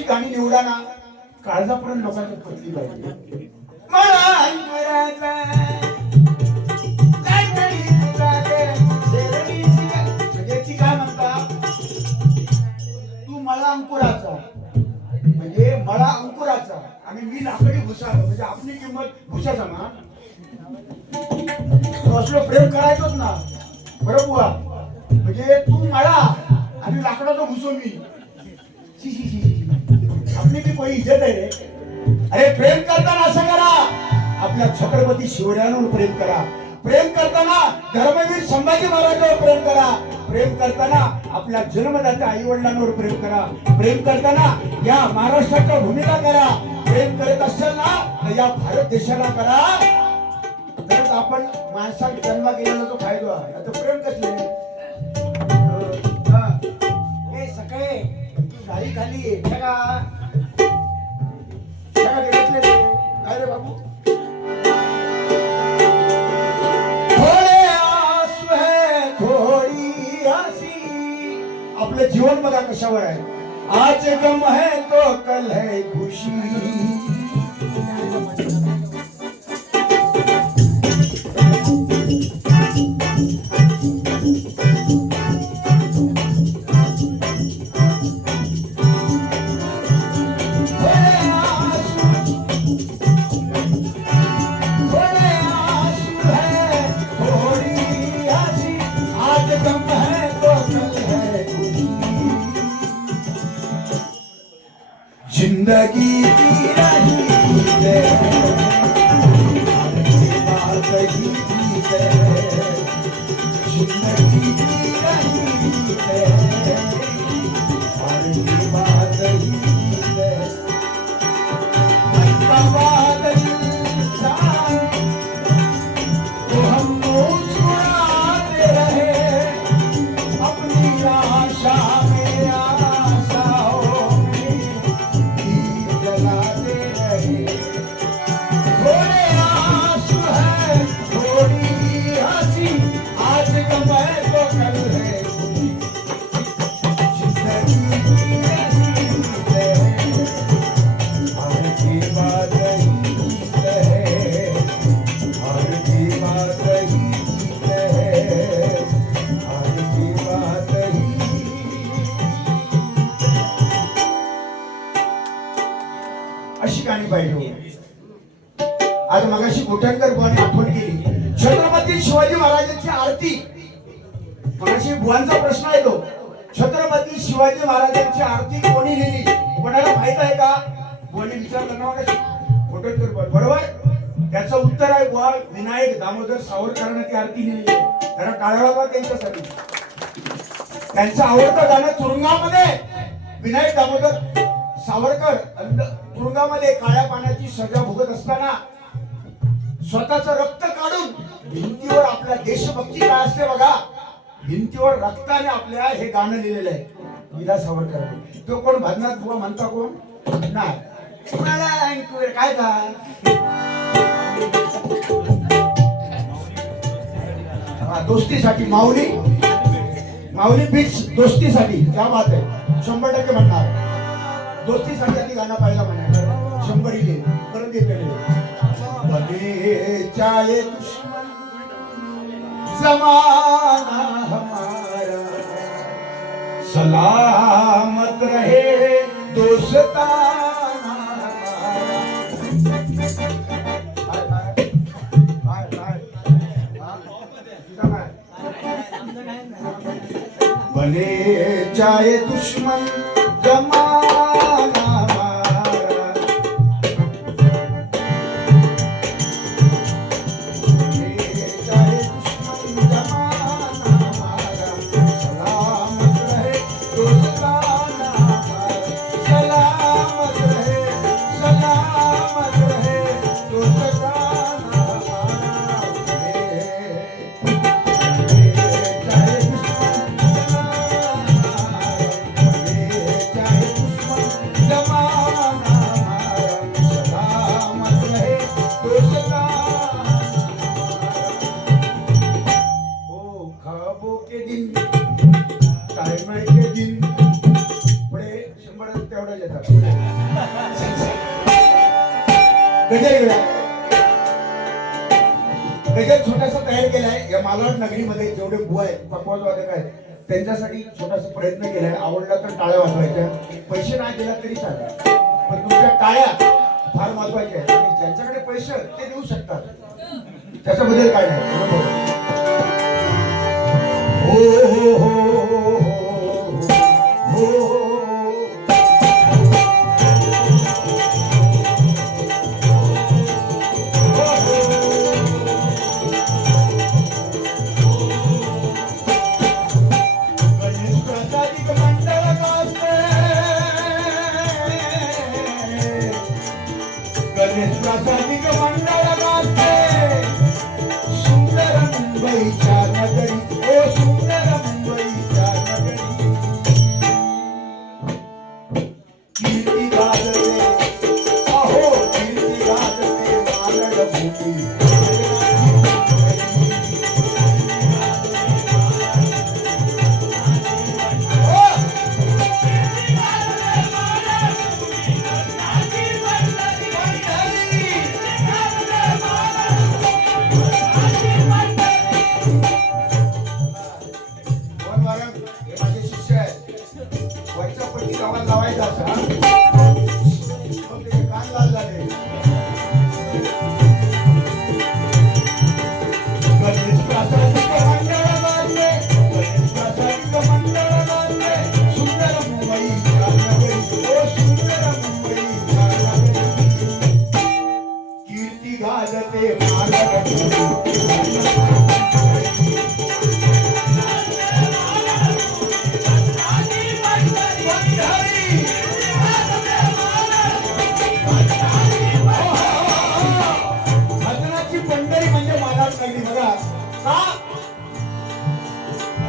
अशी गाणी निवडा ना काळजापर्यंत लोकांच्या पटली पाहिजे. मला अंकुराचा काहीतरी तुला रे, शेरणीची म्हणजे ती काय म्हणता, तू मला अंकुराचा म्हणजे मला अंकुराचा आणि मी लाकडी भुसा म्हणजे आपली किंमत भुसाचा ना. असलं प्रेम करायचंच ना बरोबर. म्हणजे तू मला आणि लाकडाचा भुसो मी. आपली ती कोणी इज्जत आहे रे. अरे प्रेम करताना असं करा, आपल्या छत्रपती शिवरायांवर प्रेम करा. प्रेम करताना धर्मवीर संभाजी महाराजांवर प्रेम करा. प्रेम करताना आपल्या जन्मदात्या आई वडिलांवर प्रेम करा. प्रेम करताना या महाराष्ट्राच्या भूमीला करा. प्रेम करत असेल ना तर या भारत देशाला करा. तर आपण माणसाला जन्म गेलेला तो फायदा आहे. आता प्रेम कसले हे सकाळी गाडी खाली अरे बाबू थोडे आंसू है थोडी हसी. आपलं जीवन बघा कशावर आहे. आज गम है तो कल है खुशी. जिंदगी की रही है बात ही है. जिंदगी की रही है बात ही है. बादल छाए तो हम मुस्कुराते रहे अपनी आशा में आशाओं में जलाते रहे. थोड़े आंसू है थोड़ी हंसी आज गम है तो कल है खुशी. जिंदगी की रही है हर की बात ही है. हर की बात ही है. हर की बात ही. अशी गाणी पाहिजे. आज मगाशी कोटणकर बुवाने आठवण केली छत्रपती शिवाजी महाराजांची आरती. मगाशी बुवांचा प्रश्न आहे तो, छत्रपती शिवाजी महाराजांची आरती कोणी लिहिली कोणाला माहित आहे का. बुवाने विचारलं ना मगाशी कोटणकर बुवा बरोबर. त्याचं उत्तर आहे बुवा विनायक दामोदर सावरकरांनी ती आरती लिहिली आहे. त्याला टाळावा का त्यांच्यासाठी. त्यांचं आवडतं गाणं तुरुंगामध्ये विनायक दामोदर सावरकर तुरुंगामध्ये काळ्या पाण्याची सजा भोगत असताना स्वतःचं रक्त काढून भिंतीवर आपल्या देशभक्ती काय असते बघा, भिंतीवर रक्ताने आपल्या हे गाणं लिहिलेलं आहे विदा सावरकर. तो कोण भजनात बुवा म्हणता कोण नाही. काय दोस्तीसाठी माऊली माऊली बीच दोस्तीसाठी क्या बात आहे. 100% म्हणणार दोस्तीसाठी आधी गाणं पाहिला म्हणायचं 100 इले परत येते. भले चाहे दुश्मन जमाना हमारा सलामत रहे दोस्ताना हमारा. भले चाहे दुश्मन जमाना हमारा चाहे दुश्मन जमाना हमारा सलामत रहे दोस्ताना हमारा. सलामत रहे दोस्ताना हमारा. चाहे तेवढंच येतात. गजर गजर छोटासा तयार केलाय या मालवण नगरीमध्ये. जेवढे बुवा आहेत पकवाजवादक आहेत त्यांच्यासाठी छोटासा प्रयत्न केलाय. आवडला तर टाळ्या वाजवायच्या, पैसे नाही दिला तरी चालेल, पण तुमच्या टाळ्या फार महत्वाच्या आहेत. आणि ज्यांच्याकडे पैसे ते देऊ शकतात, त्याच्याबद्दल काय नाही. हो हो हो हो हो.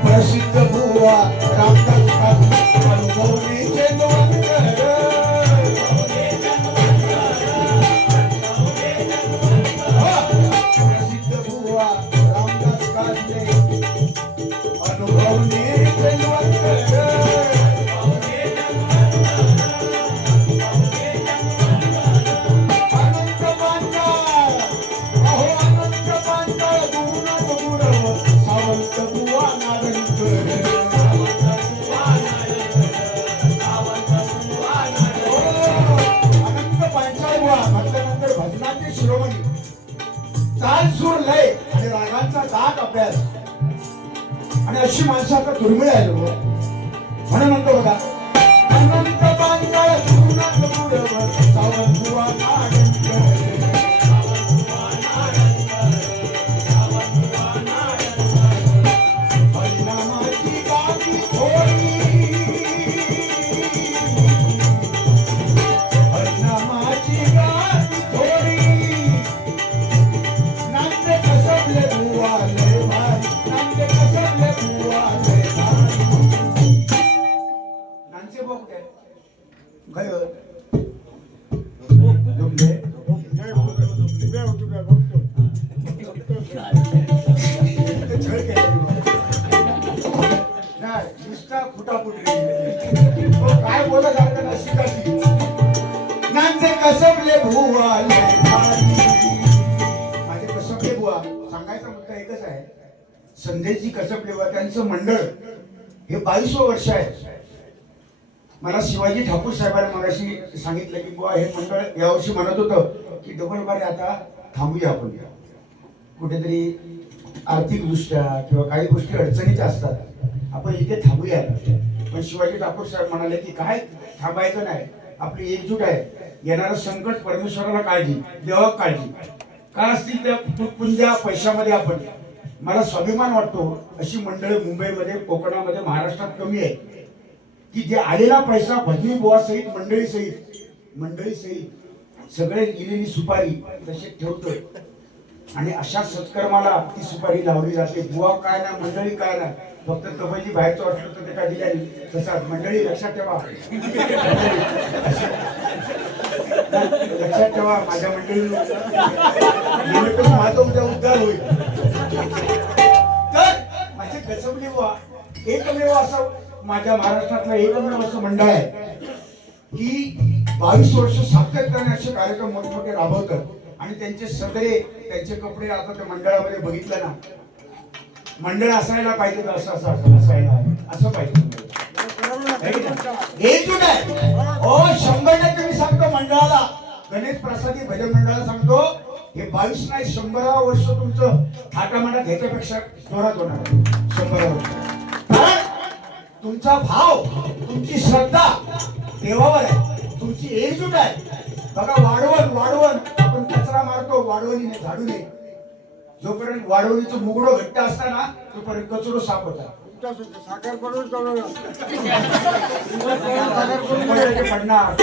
प्रसिद्ध बुवा रामदास अनुभवनीचे प्रसिद्ध बुवा रामदास काजले अनुभवनीचे अनंत पांचाळ अहो अनंत पांचाळ गुरुनाथ गुरव सावंत बुवा म्हटल्यानंतर भजनाचे शिरोमणी, ताल सूर लय आणि रागांचा दाट अभ्यास, आणि अशी माणसं आता दुर्मिळ आहे लोक. म्हणून म्हणतो बघा अनंत पांचाळ गुरुनाथ गुरव सावंत बुवा हरिनामाची गादी थोडी काय बोलत ना शिकाशी नांचे कसबले भुवाले माझे कसबले बुवा. सांगायचा मुद्दा एकच आहे, संदेशजी कसबले बुवा त्यांचं मंडळ हे 22वं वर्ष आहे. मला शिवाजी ठाकूर साहेबांनी मगाशी सांगितलं की बुवा हे मंडळ यावर्षी म्हणत होतं की डबल बारे आता थांबूया आपण, कुठेतरी आर्थिक दृष्ट्या किंवा काही गोष्टी अडचणीच्या असतात, आपण इथे थांबूया. पण शिवाजी ठाकूर साहेब म्हणाले की काय थांबायचं नाही, आपली एकजूट आहे. येणारं संकट परमेश्वराला काळजी, देवा काळजी काय असतील त्या पुंजा पैशामध्ये आपण. मला स्वाभिमान वाटतो अशी मंडळी मुंबईमध्ये, कोकणामध्ये, महाराष्ट्रात कमी आहे की जे आलेला पैसा भजनी बुवा सहित मंडळी सहित सगळे दिलेली सुपारी तशी ठेवतोय. आणि अशा सत्कर्माला ती सुपारी लावली जाते. बुवा काय ना, मंडळी काय ना, फक्त तबली बाहेरचं वाटलं तर ते का दिल्याने तसा मंडळी लक्षात ठेवा. लक्षात ठेवा माझ्या मंडळी माझा उद्या उद्धार होईल. तर माझे कसबली बुवा एकमेव असं माझ्या महाराष्ट्रातलं एकमेव असं मंडळ आहे की 22 वर्ष सातत्याने असे कार्यक्रम मोठमोठे राबवतात आणि त्यांचे सदरे त्यांचे कपडे आता त्या मंडळामध्ये बघितलं ना, मंडळ असायला पाहिजे तर असं असायला असं पाहिजे. एकजूट आहे हो 100% मी सांगतो मंडळाला, गणेश प्रसादी भजन मंडळाला सांगतो, हे 22 नाही 100 वर्ष तुमचं थाटामाटात ह्याच्यापेक्षा जोरात होणार. 100 वर्ष. कारण तुमचा भाव, तुमची श्रद्धा देवावर आहे, तुमची एकजूट आहे. बघा वाढवण आपण कचरा मारतो वाढवणीने झाडूने, जोपर्यंत वाढवणीचं मुगडं घट्ट असताना तोपर्यंत कचरो साफ होता. साखर करून पडणार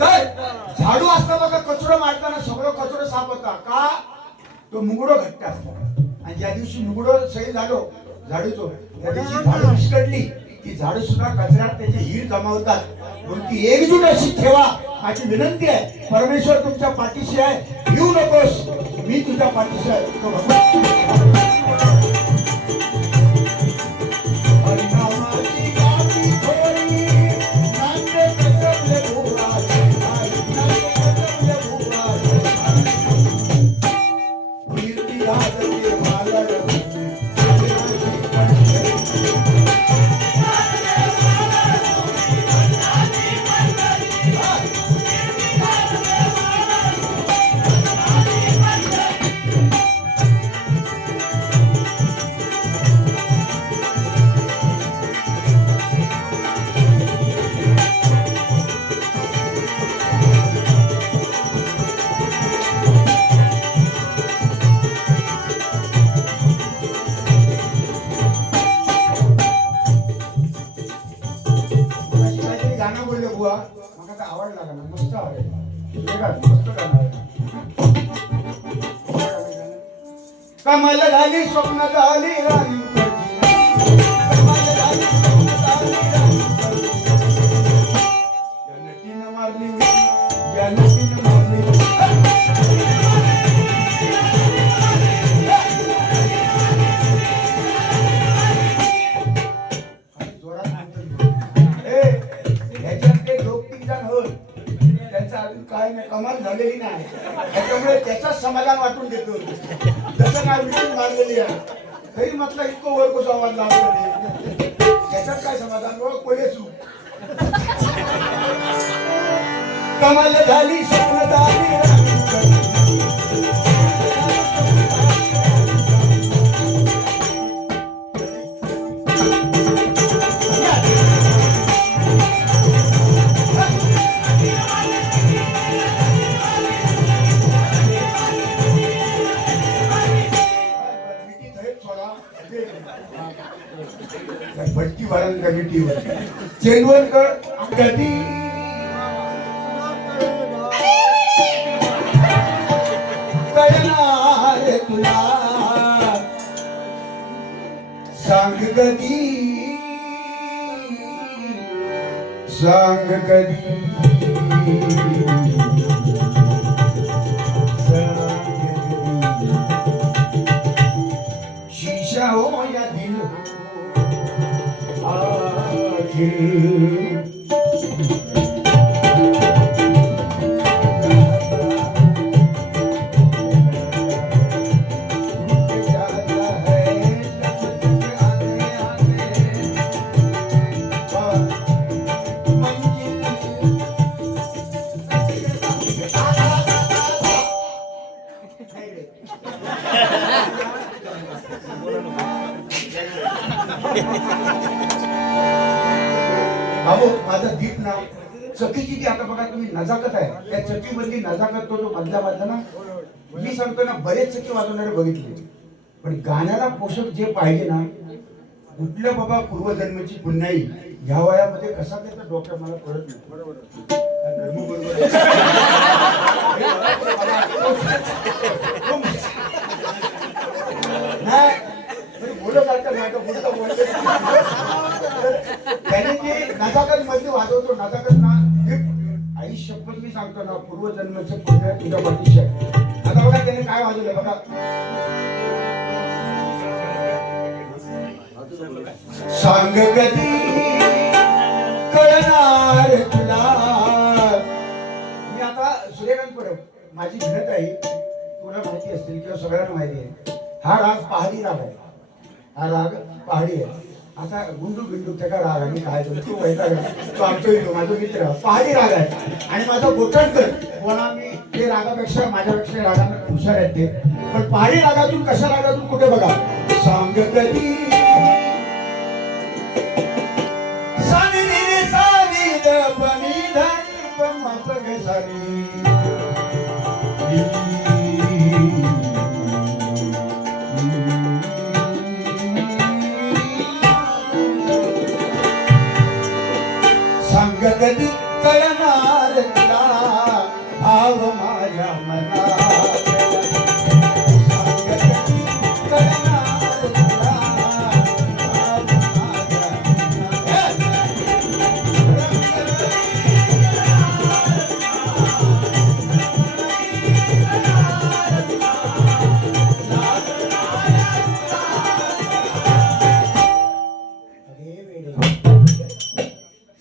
तर झाडू असता बघा, कचरो मारताना सगळं कचरो साफ होता का, तो मुगडो घट्ट असतो. आणि ज्या दिवशी मुगडो सही झालो झाडूचो, त्या दिवशी झाडू विस्कटली ती झाडू सुद्धा कचऱ्यात त्याचे हीर जमावतात. म्हणून ती एकजूट अशी ठेवा माझी विनंती आहे. परमेश्वर तुमच्या पाठीशी आहे, भिवू नकोस, मी तुझ्या पाठीशी आहे. कमल झाली स्वप्न झाली राणी, कमल झाली स्वप्न झाली राणी, जनतीनं मारली जनतीनं मारली. ह्याच्यात ते दोघ तीन जण होत, त्यांचं अजून काय नाही, कमाल झालेली नाही, त्याच्यामुळे त्याचाच समाधान वाटून देतो. जसं काय मिटिंग मारलेली आहे तरी म्हटलं इतकं वर कसं आवाज लावतो, त्याच्यात काय समाधान व कोलेसू. कमाल झाली स्वप्न झाली भटकी वारण कमिटीवर चेंदवरकर कधी कळणार तुला सांग कधी सांग कधी शीशा हो या दिल बाबू माझं दीप नाव चकीची ती आता बघा तुम्ही नजाकत आहे, त्या चकीमधली नजाकत तो जो मधला वाजला ना, मी सांगतो ना बरेच चकी वाजवणारे बघितले, पण गाण्याला पोषक जे पाहिजे ना, कुठल्या बाबा पूर्वजन्माची पुण्याई ह्या वयामध्ये कसा त्याचा डोक्यात मला कळत नाही. त्याने जे नजाकत मध्ये वाजवतो, नजाकत ना आई शपथ मी सांगतो ना, पूर्वजन्माचं पुण्य तुझ्या पाठीशी आहे. आता बघा त्याने काय वाजवलं बघा, सांग कधी सगळ्यांना माहिती आहे. हा राग पहाडी राग आहे. हा राग पहाडी आहे. आता गुंडू बिंडू त्याचा राग आहे. मी काय तू माहिती आहे तो आमचा येतो माझा मित्र पहाडी राग आहे. आणि माझा गोटणकर कोणा मी ते रागापेक्षा माझ्यापेक्षा रागाने हुशार आहेत ते. पण पहाडी रागातून कशा रागातून कुठे बघा सांग कधी सांग कधी कळणार तुला भाव माझ्या मनात सांग कधी कळणार तुला भाव माझ्या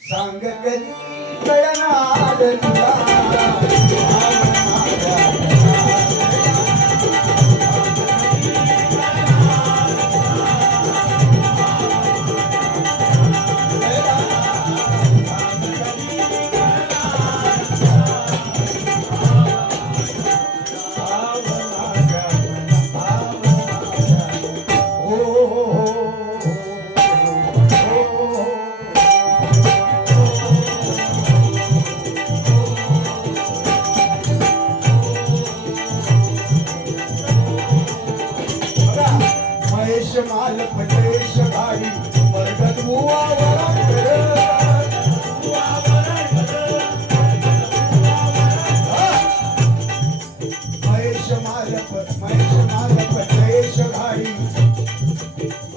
सांग कधी कळणार तुला महेश माल पटेश गाडी मरगत बुवा महेश माल पटेश गाडी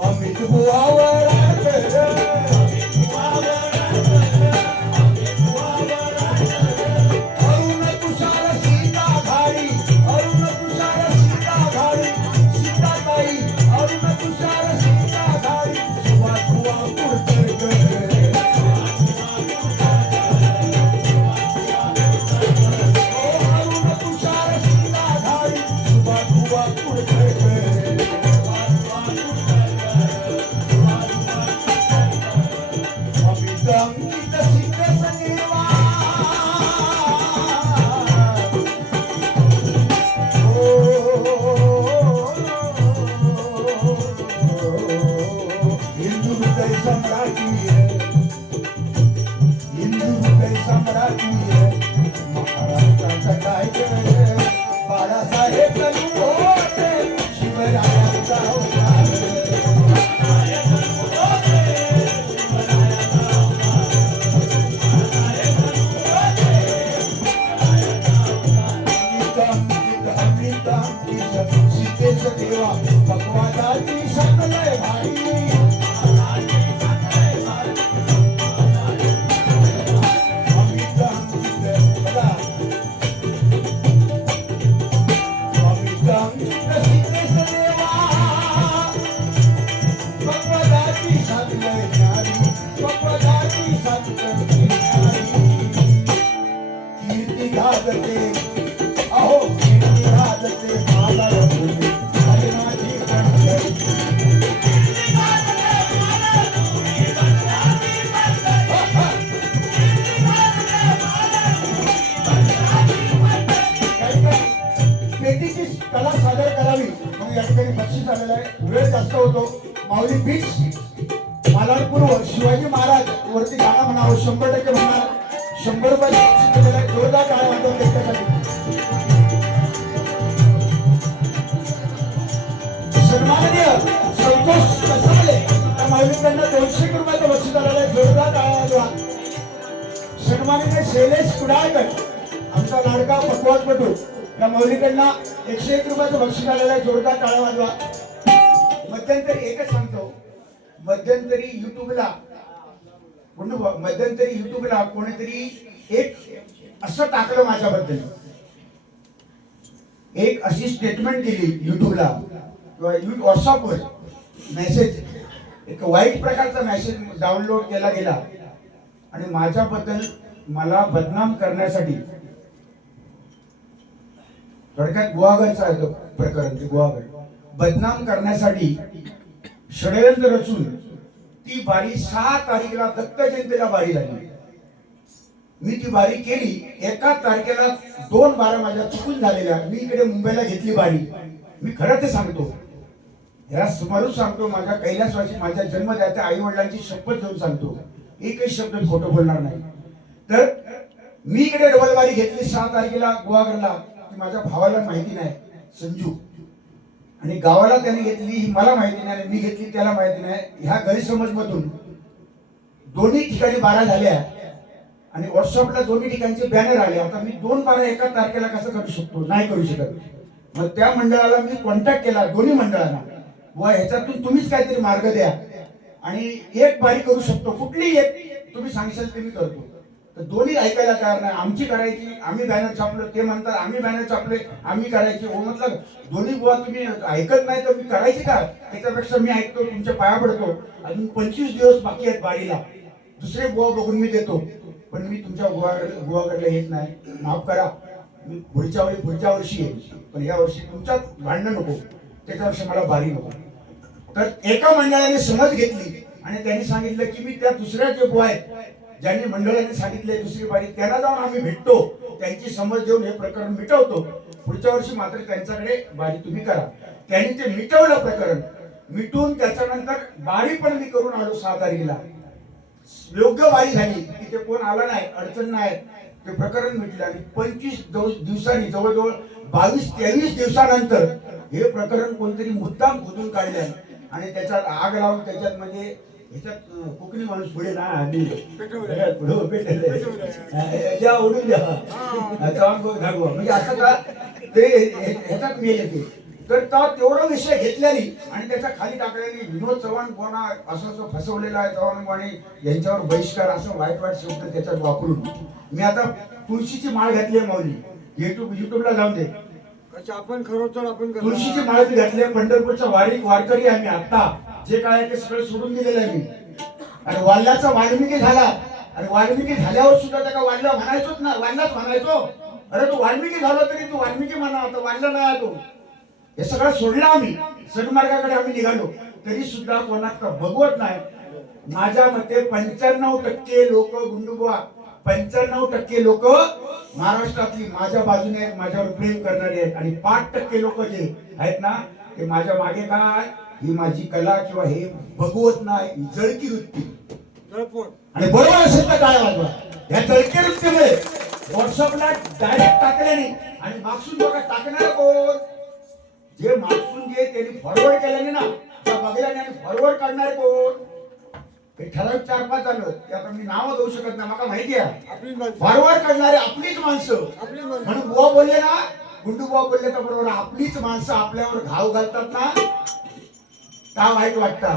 अमित बुवा अरुण तुषार सीता घाडी अरुण तुषार सीता घाडी सीताताई अरुण तुषार सीता घाडी सुवा सुवा कुडतर अरुण तुषार सीता घाडी सुवा सुवा कुडतर अमित अंकित सिद्ध सनेवा हिंदू हृदय सम्राटी हिंदू हृदय सम्राटी महाराष्ट्राचा टायगर बाळासाहेब कलू होते शिवरायांचा अवतार सीतेच देवा भगवानाची सकलय भाई अमित बघा अमित सीतेच देवा भगवानाची सकलय न्यारी भगवानाची सकलय न्यारी कीर्ती गाजते अहो कीर्ती गाजते मला आणि माझी पेटीची कला सादर करावी म्हणून या ठिकाणी बक्षीस आलेलं आहे. वेळ जास्त होतो. माऊली बीच मालाडपूर्व शिवाजी महाराज वरती गाणं म्हणावं 100% म्हणणार 100 रुपये बक्षीस दिलेलं आहे. जोरदार टाळ्या वाजवून त्याच्यासाठी सन्माननीय संतोष कसाले त्या माऊलींकडनं 200 रुपयाचं बक्षीस आलेलं आहे. जोरदार टाळ्या वाजवा. सन्माननीय शैलेश कुडाळकर आमचा लाडका पटवाटपटू या माऊलीकडनं 101 रुपयाचं बक्षीस आलेलं आहे. जोरदार टाळ्या वाजवा. मध्यंतरी एकच सांगतो मध्यंतरी युट्यूबला कोणीतरी एक असं टाकलं माझ्याबद्दल एक अशी स्टेटमेंट दिली युट्यूबला किंवा व्हॉट्सअपवर मेसेज एक वाईट प्रकारचा मेसेज डाउनलोड केला गेला आणि माझ्याबद्दल मला बदनाम करण्यासाठी थोडक्यात गुहागरचं आहे तो प्रकरण. ते गुहागर बदनाम करण्यासाठी षडयंत्र रचून ती बारी 6 तारखेला दत्त जयंतीला बारी झाली. मी ती बारी केली. एका तारखेला 2 बारा माझ्या चुकून झालेल्या. मी इकडे मुंबईला घेतली बारी. मी खरं ते सांगतो, या समोरून सांगतो, माझ्या कैलासवासी माझ्या जन्मदात्या आई वडिलांची शपथ घेऊन सांगतो, एकही शब्द खोटं बोलणार नाही. तर मी इकडे डबल बारी घेतली 6 तारखेला गुहागरला. ती माझ्या भावाला माहिती नाही, संजू, आणि गावाला त्याने घेतली ही मला माहिती नाही, मी घेतली त्याला माहिती नाही. ह्या गैरसमज मधून दोन्ही ठिकाणी बारा झाल्या आणि व्हॉट्सअपला दोन्ही ठिकाणचे बॅनर आले. आता मी 2 बारा एका तारखेला कसं करू शकतो? नाही करू शकत. मग त्या मंडळाला मी कॉन्टॅक्ट केला, दोन्ही मंडळांना, व ह्याच्यातून तुम्हीच काहीतरी मार्ग द्या आणि एक बारी करू शकतो, कुठली एक तुम्ही सांगशाल ते मी करतो. तर दोन्ही ऐकायला तयार नाही. आमची करायची, आम्ही बॅनर छापलो, ते म्हणतात आम्ही बॅनर छापले, आम्ही करायची. हो म्हटलं, दोन्ही बुवा तुम्ही ऐकत नाही तर मी करायची का? त्याच्यापेक्षा मी ऐकतो, तुमच्या पाया पडतो. अजून 25 दिवस बाकी आहेत बारीला, दुसरे बुवा बघून मी देतो, पण मी तुमच्या गुहागरला येत नाही. माफ करा, मी पुढच्या वर्षी येईल, पण या वर्षी तुमच्यात भांडणं नको, त्याच्या वर्षी मला बारी नको. तर एका मंडळाने समज घेतली आणि त्यांनी सांगितलं की मी त्या दुसऱ्या जे बुवा आहेत, ज्यांनी मंडळाने सांगितले दुसरी बारी, त्यांना जाऊन आम्ही भेटतो, त्यांची समज देऊन हे प्रकरण मिटवतो. पुढच्या वर्षी मात्र त्यांच्याकडे बारी तुम्ही करा. त्यांनी ते मिटवलं प्रकरण. मिटून त्याच्यानंतर बारी पण मी करून आलो 6 तारखेला. योग्य बारी झाली, तिथे कोण आला नाही, अडचण नाही, ते प्रकरण मिटलं. आणि 25 दिवसांनी, जवळजवळ 22-23 दिवसानंतर हे प्रकरण कोणतरी मुद्दाम खोदून काढलं आणि त्याच्यात आग लावून त्याच्यात म्हणजे ह्याच्यात कोकणी माणूस पुढे ना आधी ज्या ओढून द्या म्हणजे असं का ते ह्याच्यात मेले ते. तर तेवढा विषय घेतल्याने आणि त्याच्या खाली टाकल्याने विनोद चव्हाण कोणा असं फसवलेला आहे, चव्हाण कोणी यांच्यावर बहिष्कार, असं वाईट शब्द त्याच्यात वापरून मी आता तुळशीची माळ घातली आहे. माऊली युट्यूबला जाऊन दे, आपण खरोखर आपण तुळशीची माळ घातली आहे. पंढरपूरचा वारकरी आम्ही आता जे काय ते सगळं सोडून दिलेलं आहे मी. आणि वाल्याचा वाल्मिकी झाला आणि वाल्मिकी झाल्यावर सुद्धा त्याला वाल्य म्हणायचोच ना, वाल्याच म्हणायचो. अरे तू वाल्मिकी झाला तरी तू वाल्मिकी म्हणा, आता वाल्य नाही तो. हे सगळं सोडलं आम्ही, सन्मार्गाकडे आम्ही निघालो, तरी सुद्धा कोणाला बघवत नाही. माझ्या मते 95% लोक गुंडुबुवा, 95% लोक महाराष्ट्रातली माझ्या बाजूने आहेत, माझ्यावर प्रेम करणारे आहेत. आणि 5% लोक जे आहेत ना, ते माझ्या मागे काय ही माझी कला किंवा हे बघवत नाही, जळकी वृत्ती. आणि बरोबर असेल तर काय वाजवा. या जळकी वृत्तीमुळे व्हॉट्सअपला डायरेक्ट टाकल्याने आणि मागसून बघा टाकणार कोण, जे मागसून जे त्यांनी फॉरवर्ड केल्याने ना, त्या बघल्याने आणि फॉरवर्ड करणारे कोण, हे ठराविक 4-5 झालं. ते आता मी नाव देऊ शकत नाही, मला माहिती आहे. फॉरवर्ड करणारे आपलीच माणसं. म्हणून बुवा बोलले ना, गुंडू बुवा बोलले तर बरोबर, आपलीच माणसं आपल्यावर घाव घालतात ना, का वाईट वाटतं.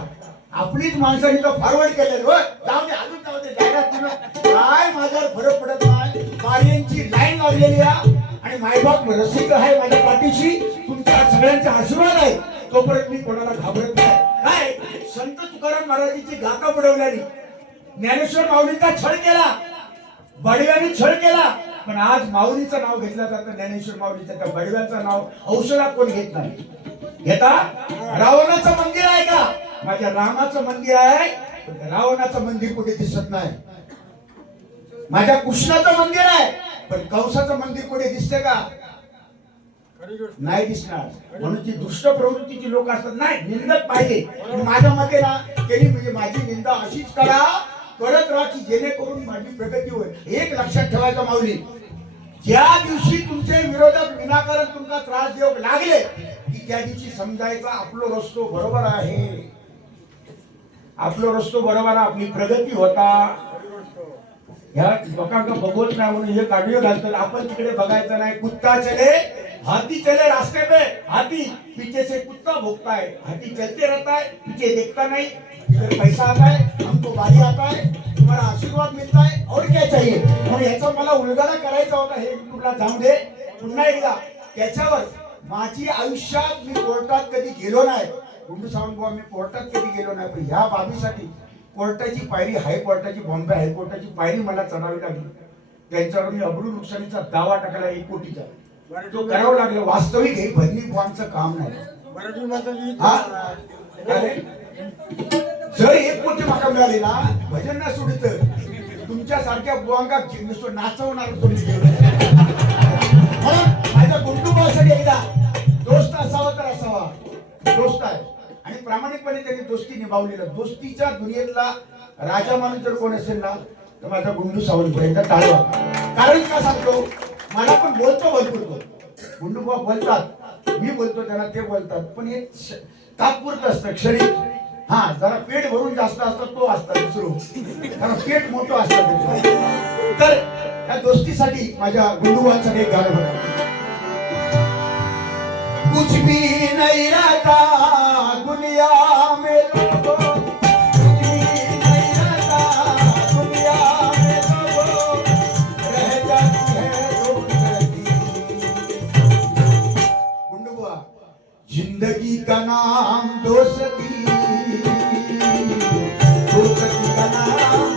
आपलीच माणसांनी तो फॉरवर्ड केलेलं. जाऊ दे, अजून जाऊ दे, जाहिरात काय माझ्यावर फरक पडत नाही. बारींची लाईन लावलेली आहे आणि मायबाप रसिक आहे माझ्या पाठीशी. तुमच्या सगळ्यांचा आशीर्वाद आहे, तोपर्यंत मी कोणाला घाबरत नाही. काय संत तुकाराम महाराजांची गाथा बुडवल्याने, ज्ञानेश्वर माऊलींचा छळ केला, बडव्यांनी छळ केला, पण आज माऊलीचं नाव घेतलं जातं. ज्ञानेश्वर माऊलीचं, त्या बडव्यांचं नाव औषधात कोण घेत नाही. घेता रावणाचं मंदिर आहे का? माझ्या रामाचं मंदिर आहे, रावणाचं मंदिर कुठे दिसत नाही. माझ्या कृष्णाचं मंदिर आहे, पण कंसाचं मंदिर कुठे दिसते का? नाही दिसणार. म्हणून जी दुष्ट प्रवृत्तीची लोक असतात, नाही निंदक पाहिजे. माझ्या मते ना, त्यांनी म्हणजे माझी निंदा अशीच करा, करत राहा की जेणेकरून माझी प्रगती होईल. एक लक्षात ठेवायचं माऊली, ज्या दिवशी तुमचे विरोधक विनाकारण तुमचा त्रास देऊ लागले की त्या दिवशी समजायचा आपलो रस्तो बरोबर आहे, आपलो रस्तो बरोबर, आपली प्रगती होता. ह्या लोकांना बघवत नाही म्हणून हे काढले घालतात. आपण तिकडे बघायचं नाही. कुत्ता चले हाथी चले रास्ते पे, हाथी पीछे से कुत्ता भोगता है, हाथी चलते रहता है, पीछे देखता नहीं. इधर पैसा आता है, हमको बारी आता है, तुम्हाला आशीर्वाद मिळता है, और क्या चाहिए. म्हणून ह्याचा मला उलगडा करायचा होता. हे युट्यूबला जाऊन दे. पुन्हा एकदा त्याच्यावर माझी आयुष्यात मी कोर्टात कधी गेलो नाही. गुंडू सावंत बुवा, मी कोर्टात कधी गेलो नाही, पण ह्या बाबीसाठी कोर्टाची पायरी, हायकोर्टाची, बॉम्बे हायकोर्टाची पायरी मला चढावी लागली. त्यांच्यावर मी अब्रू नुकसानीचा दावा टाकला 1 कोटीचा. तो करावं लागलं. वास्तविक हे भजनी बुवांचं काम नाही. मराठी माणसाची हा? अरे, जर एक कोटी माका मिळाली ना, भजन ना सोडित तुमच्या सारख्या बुवांका नुसतं नाचवणार कोणी. म्हणून माझ्या गुंडूबासाठी एकदा दोस्त असावा तर असावा. दोस्त आहे आणि प्रामाणिकपणे त्यांनी दोस्ती निभावलेलं. दोस्तीच्या दुनियेतला राजा माणूस जर कोण असेल ना, तर माझा गुंडू सावंत एकदा टाळवा. कारण का सांगतो, मला पण बोलतो भरपूर तो. गुंडू बुवा बोलतात, मी बोलतो त्यांना, ते बोलतात, पण हे तात्पुरतं असतं, क्षणिक. हा, जरा पेट भरून जास्त असतात तो असतात दुसरं, कारण पेट मोठं असतं. तर या दोस्तीसाठी माझ्या गुंडूबांसाठी एक गाणं बघा. कुछ भी नहीं रहता दुनिया में लोगों, कुछ भी नहीं रहता दुनिया में लोगों, रह जाती है दोस्ती. गुंडूबुआ, जिंदगी का नाम दोस्ती, दोस्ती का नाम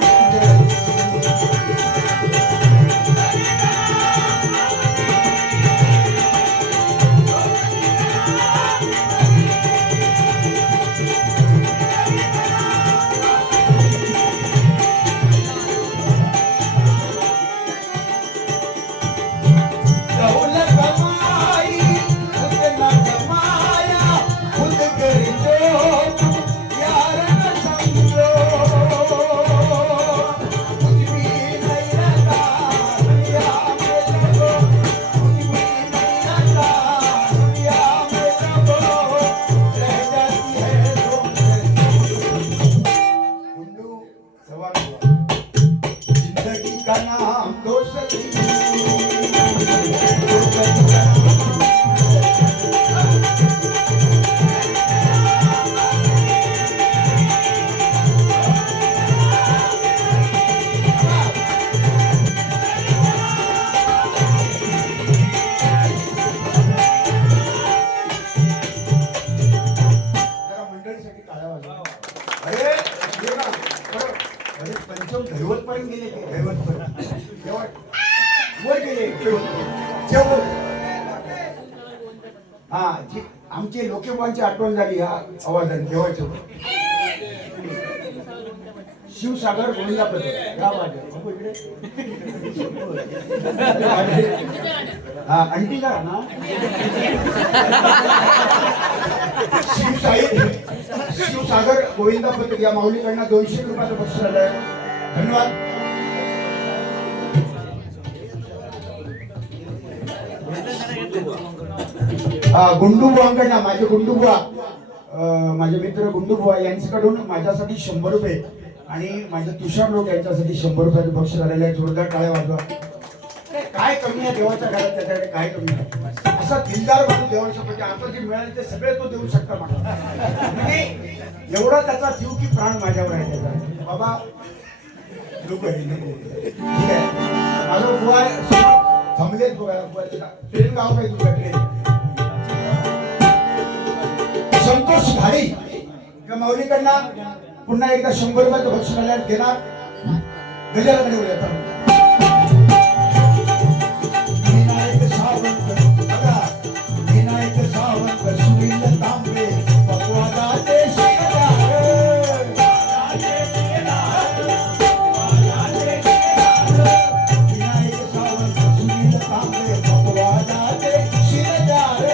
आमचे लोकेबांची आठवण झाली ह्या आवाजाने देवाच्या. शिवसागर गोविंदा आणखी का ना शिवसागर गोविंदा पथक या माऊलीकडनं 200 रुपयाचं बक्षीस आलंय. धन्यवाद. गुंडूबुवांकडनं माझे गुंडूबुवा, माझे मित्र गुंडूबुवा यांच्याकडून माझ्यासाठी 100 रुपये आणि माझे तुषार लोक यांच्यासाठी 100 रुपयाचं बक्षीस आलेलं आहे. जोरदार टाळ्या वाजवा. काय कमी आहे देवाच्या घरात, त्याच्याकडे काय कमी आहे. असा दिलदार माणूस देवाच्या म्हणजे आता जे मिळाले ते सगळे तो देऊ शकता मला. म्हणजे एवढा त्याचा जीव की प्राण माझ्यावर आहे त्याचा. बाबा लोक ठीक आहे. माझा बुवा थांबलेत बघा. ट्रेन गाव काय तुझा ट्रेन संतोष घाडी या माऊलीकडनं पुन्हा एकदा 100 रुपयाचं बक्षीस आल्यावर घेणार. गजाला येतात. विनायक सावंत बघा, विनायक सावंत सुनील तांबे पकवादाचे शिरदार, विनायक सावंत सुनील तांबे पकवादाचे शिरदार.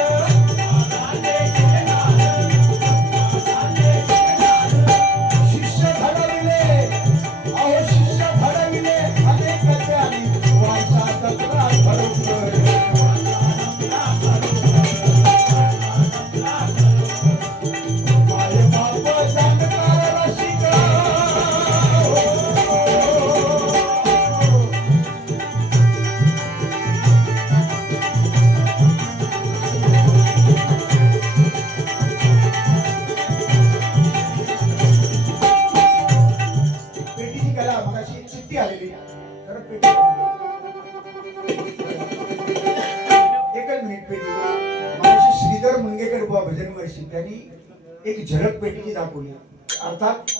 त्यांनी एक झलक पेटीची दाखवली. अर्थात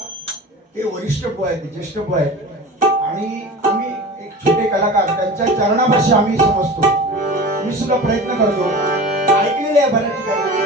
ते वरिष्ठ बुवा आहेत, ज्येष्ठ बुवा आहेत आणि आम्ही एक छोटे कलाकार त्यांच्या चरणापाशी आम्ही समजतो. मी मी सुद्धा प्रयत्न करतो. ऐकलेले आहे बऱ्याच ठिकाणी.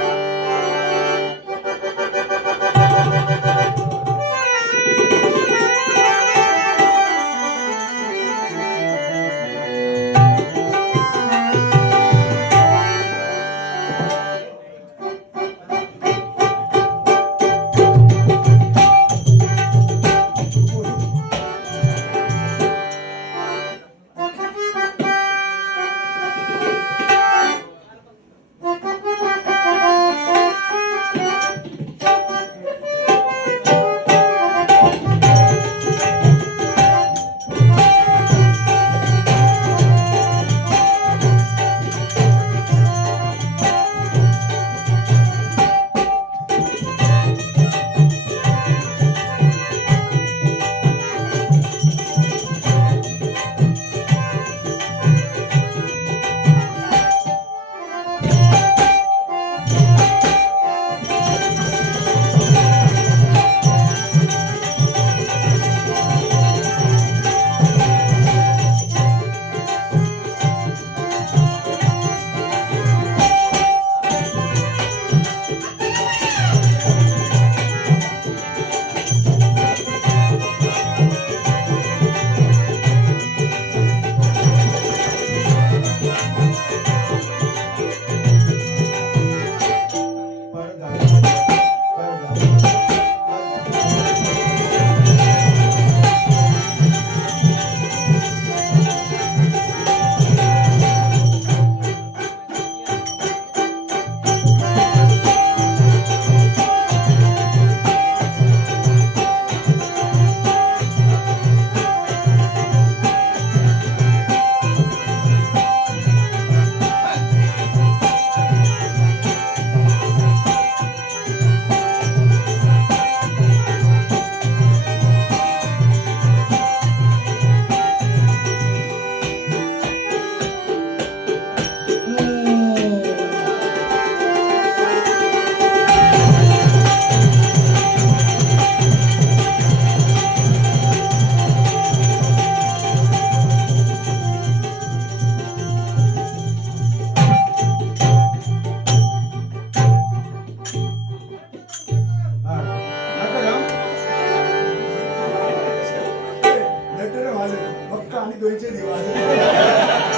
दोनशे दिवस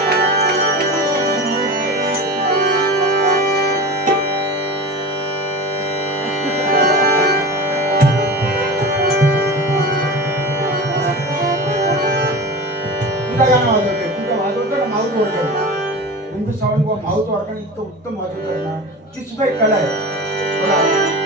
कुठं गाणं वाजवते कुठं वाजवतं ना माऊथ वाजवतं तुमचं साऊंड माऊथ वाजवणं इतकं उत्तम वाजवतात ना ती सुद्धा एक कला आहे बोला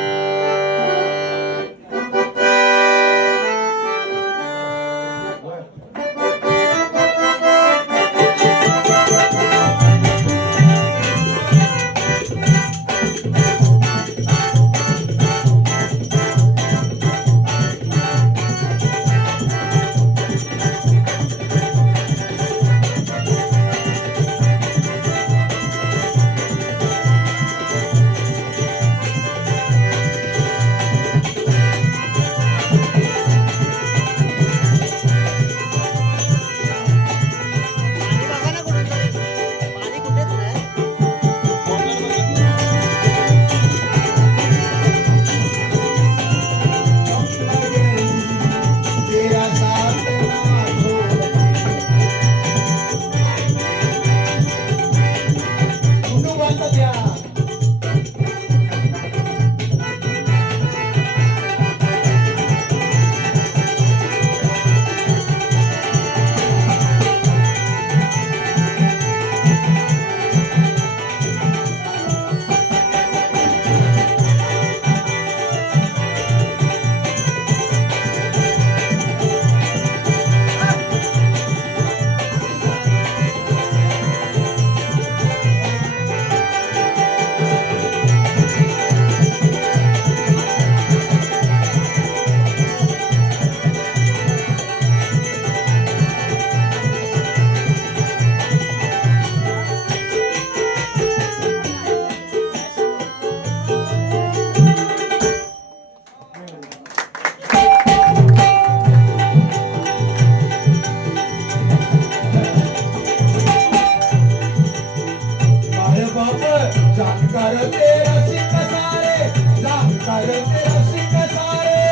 करते रसिक सारे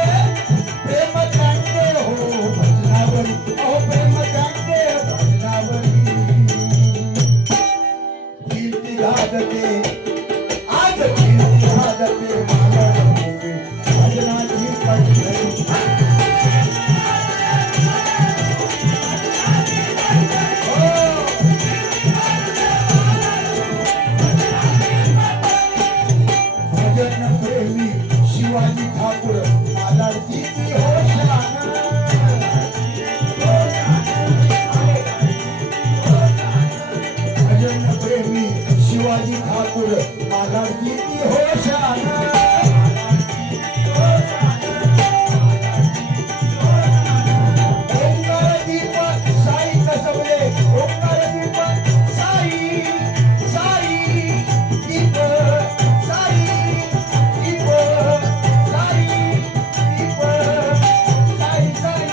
प्रेम त्यांचे हो भजनावरी अहो प्रेम त्यांचे भजनावरी कीर्ती गाजते आज कीर्ती गाजते मालवण भूमी भजनाची पंढरी भजन प्रेमी शिवाजी ठाकूर मालाडची हो शान भजन प्रेमी शिवाजी ठाकूर मालाडची हो शान ओंकार दीपक साई कसबले ओंकार दीपक साई साई दीपक साई दीपक साई दीपक साई साई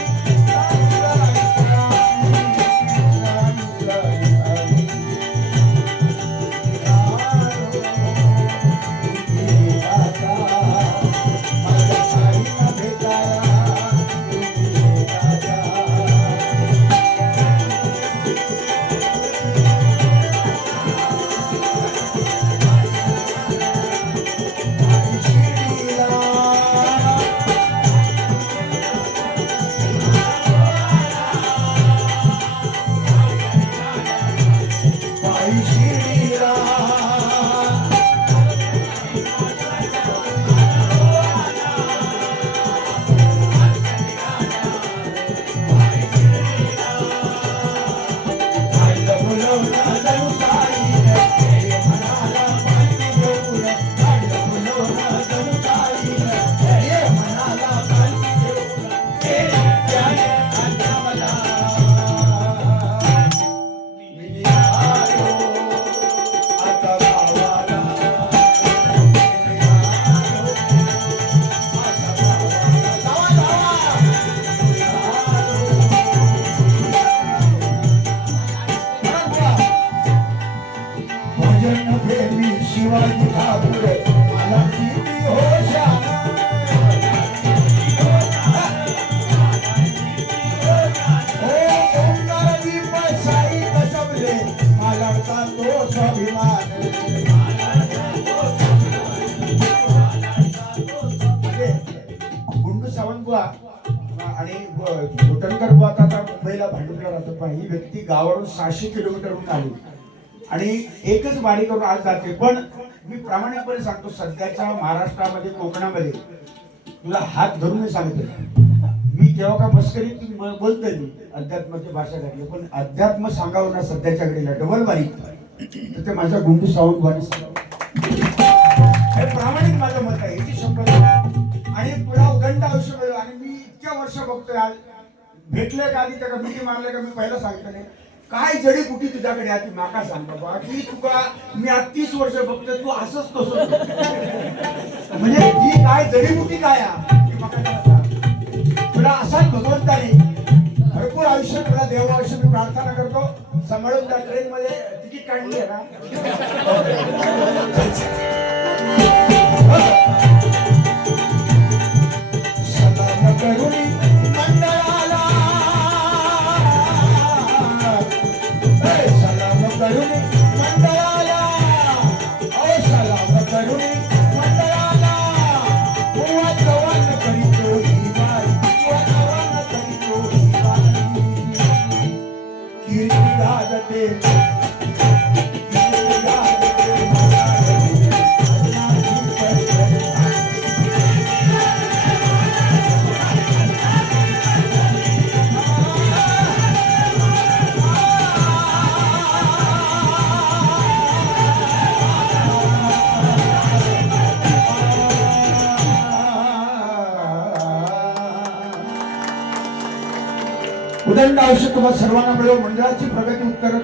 भजन प्रेमी शिवाजी ठाकूर मला किती हो शान ओंकार दीपक साई कसबले मालाडचा तो स्वाभिमान गुंडू सावंत बुवा आणि घोटणकर बुवा आता मुंबईला भांडुपला राहतात पण ही व्यक्ती गावावरून 600 किलोमीटरहून आली आणि एकच वारी करून आज जाते पण मी प्रामाणिकपणे सांगतो सध्याच्या महाराष्ट्रामध्ये कोकणामध्ये तुला हात धरून मी सांगतो मी तेव्हा का मस्करी बोलतोय मी अध्यात्माची भाषा घातली पण अध्यात्म सांगावं ना सध्याच्या घडीला डबल वारी तर ते माझ्या गुंडू सावंत बुवाने सांगावं हे प्रामाणिक माझं मत आहे याची शपथ आणि तुला उदंड आयुष्य मिळेल आणि मी इतक्या वर्ष बघतोय आज भेटले का आधी त्या मिठी मारले का मी पहिला सांगतो नाही काय जडीबुटी तुझ्याकडे आहे ती माका सांग बाबा की तुका मी आज 30 वर्ष बघतोय तू असंच तसंच म्हणजे ही काय जडीबुटी काय आहे माका सांग तुला असाच भगवंताने भरपूर आयुष्य तुला देव आयुष्य मी प्रार्थना करतो सांभाळून त्या ट्रेन मध्ये तिकीट काढली आहे ना सलाम करुणी मंडळाला सलाम करुणी मंडळाला ओ सलाम करुणी मंडळाला बुवा जवान करीतो ही बाई बुवा जवान करीतो ही बाई कीर्ती गाजते उदंड आयुष्य तुम्हाला सर्वांना मिळो मंडळाची प्रगती उत्तर